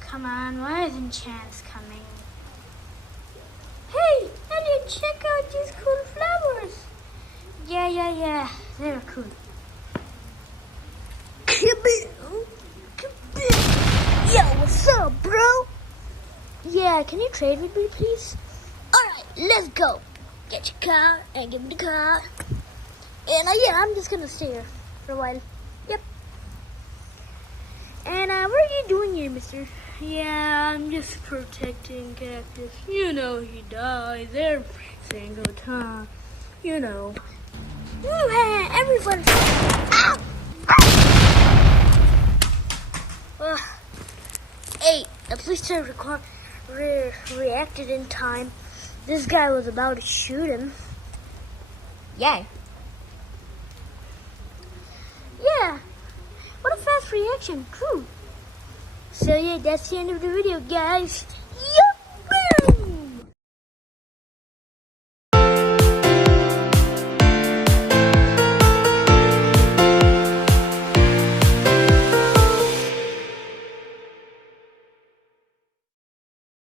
Come on, why isn't Chance coming? Hey, Elliot, check out these cool flowers. Yeah, they're cool. Yo, what's up, bro? Yeah, can you trade with me, please? Alright, let's go. Get your car and give me the car. And yeah, I'm just gonna stay here for a while. Yep. And what are you doing here, mister? Yeah, I'm just protecting Cactus. You know he dies every single time. You know. Everybody. Ow! Hey, at least I reacted in time. This guy was about to shoot him. Yay. Yeah. What a fast reaction. True. So yeah, that's the end of the video, guys.